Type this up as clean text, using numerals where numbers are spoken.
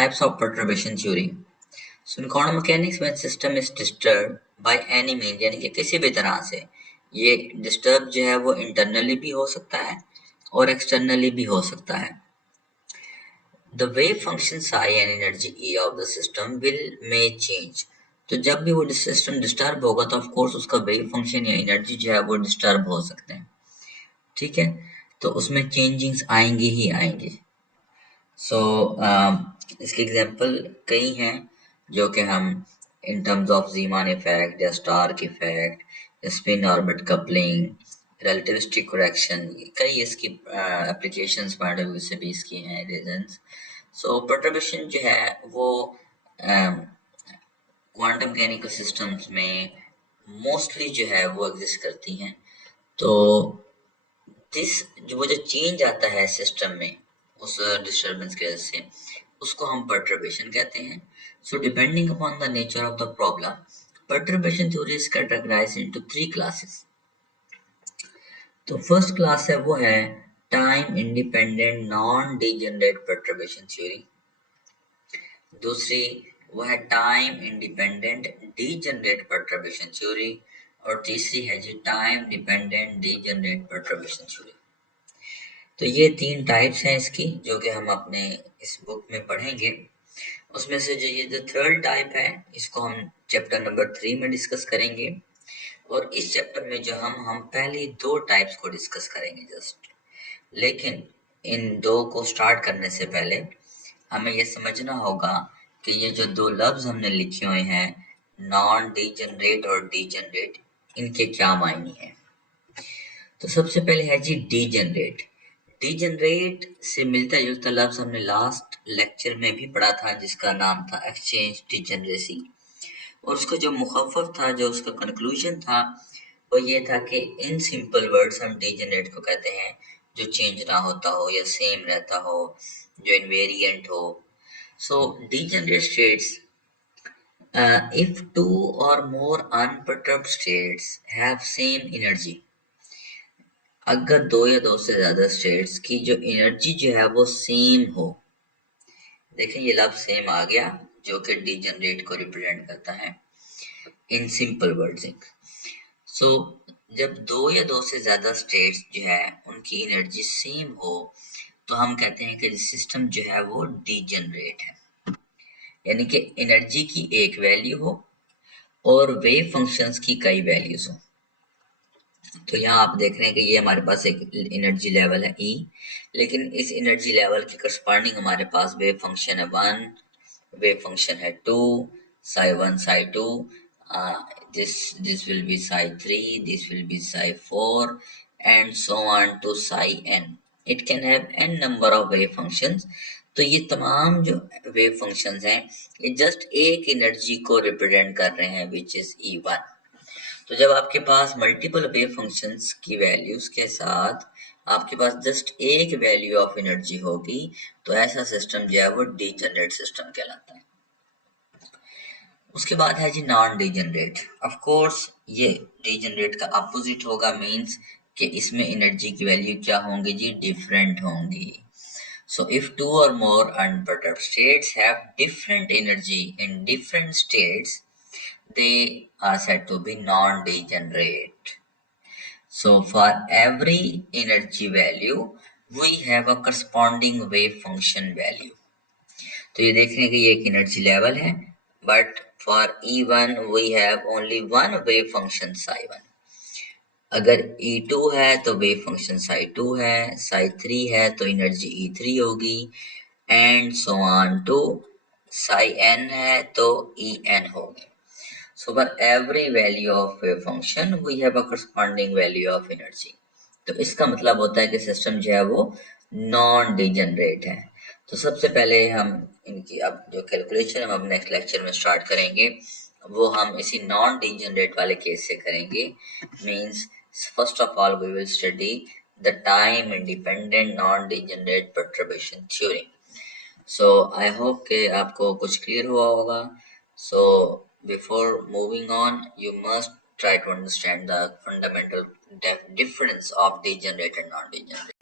types of perturbation theory. So in quantum mechanics, when system is disturbed by any means, यानी कि किसी भी तरह से, ये डिस्टर्ब जो है वो इंटरनली भी हो सकता है और एक्सटर्नली भी हो सकता है. The wave function psi and energy E of the system will may change. तो जब भी वो सिस्टम डिस्टर्ब होगा तो ऑफ कोर्स उसका वेव फंक्शन या एनर्जी जो है वो डिस्टर्ब हो सकते हैं. ठीक है, तो उसमें चेंजिंग्स आएंगे ही आएंगे. सो इसके एग्जांपल कई हैं जो कि हम इन टर्म्स ऑफ ज़ीमान इफेक्ट या स्टार्क इफेक्ट या spin orbit coupling, relativistic correction, कई इसकी एप्लीकेशंस पॉइंट ऑफ व्यू से भी इसकी हैं रीजंस. सो परटर्बेशन जो है वो क्वांटम मैकेनिकल सिस्टम्स में मोस्टली जो है वो एग्जिस्ट करती हैं. तो वो जो चेंज आता है सिस्टम में उस डिस्टर्बेंस की वजह से, उसको हम परटर्बेशन कहते हैं. So depending upon the nature of the problem, perturbation theory is categorised into 3 classes. तो फर्स्ट क्लास है वो है time independent non degenerate perturbation theory. दूसरी वो है time independent degenerate perturbation theory. और तीसरी है जी time dependent degenerate perturbation theory. तो ये 3 टाइप्स हैं इसकी जो कि हम अपने इस बुक में पढ़ेंगे. उसमें से जो थर्ड टाइप है इसको हम चैप्टर नंबर 3 में डिस्कस करेंगे. और इस चैप्टर में जो हम पहली 2 टाइप्स को डिस्कस करेंगे जस्ट. लेकिन इन 2 को स्टार्ट करने से पहले हमें ये समझना होगा कि ये जो 2 लफ्ज हमने लिखे हुए हैं नॉन डिजेनरेट और डिजेनरेट, इनके क्या मायने हैं. तो सबसे पहले है जी डिजेनरेट. डिजेनरेट से मिलता जुलता लफ्ज हमने लास्ट लेक्चर में भी पढ़ा था जिसका नाम था एक्सचेंज डिजेनरेसी. और उसका जो मुखफ़फ़ था, जो उसका कंक्लूजन था, वो ये था कि इन सिंपल वर्ड्स हम डिजेनरेट को कहते हैं जो चेंज ना होता हो या सेम रहता हो, जो इनवेरिएंट हो. सो degenerate states if 2 or more unperturbed states have same energy. अगर 2 या 2 से ज्यादा स्टेट्स की जो एनर्जी जो है वो सेम हो. देखें ये लफ्ज सेम आ गया जो कि डिजेनरेट को रिप्रेजेंट करता है इन सिंपल वर्ड्स. सो जब 2 या 2 से ज्यादा स्टेट्स जो है उनकी एनर्जी सेम हो तो हम कहते हैं कि सिस्टम जो है वो डिजेनरेट है. यानी कि एनर्जी की एक वैल्यू हो और वेव फंक्शंस की कई वैल्यूज हो. तो यहाँ आप देख रहे हैं कि ये हमारे पास एक एनर्जी लेवल है E, लेकिन इस एनर्जी लेवल के करस्पॉन्डिंग हमारे पास वेव फंक्शन है 1, वेव फंक्शन है 2, psi 1 psi 2, this will be psi 3, this will be psi 4 and so on to psi n. It can have n number of wave functions. तो ये तमाम जो wave functions हैं ये just एक energy को रिप्रेजेंट कर रहे हैं विच इज E1. तो जब आपके पास मल्टीपल वेव फंक्शंस की वैल्यूज के साथ आपके पास जस्ट एक वैल्यू ऑफ एनर्जी होगी तो ऐसा सिस्टम जो है वो डिजेनरेट सिस्टम कहलाता है. उसके बाद है जी नॉन डिजेनरेट. ऑफ कोर्स ये डिजेनरेट का अपोजिट होगा, मींस कि इसमें एनर्जी की वैल्यू क्या होंगी जी, डिफरेंट होंगी. So if 2 or more unperturbed states have different energy in different states, they are said to be non-degenerate. So for every energy value, we have a corresponding wave function value. तो ये देख रहे हैं कि ये एक energy level है, but for E1 we have only one wave function psi 1. अगर E2 है तो वेव फंक्शन psi 2 है, psi 3 है तो एनर्जी E3 होगी and so on to psi n है तो En होगी. So for every value of wave function we have a corresponding value of energy. तो इसका मतलब होता है कि सिस्टम जो है वो नॉन डिजेनरेट है. तो सबसे पहले हम इनकी अब जो कैलकुलेशन हम अपने नेक्स्ट लेक्चर में स्टार्ट करेंगे वो हम इसी नॉन डिजेनरेट वाले केस से करेंगे. Means first of all we will study the time independent non degenerate perturbation theory. So I hope कि आपको कुछ क्लियर हुआ होगा. So before moving on you must try to understand the fundamental difference of degenerate and non degenerate.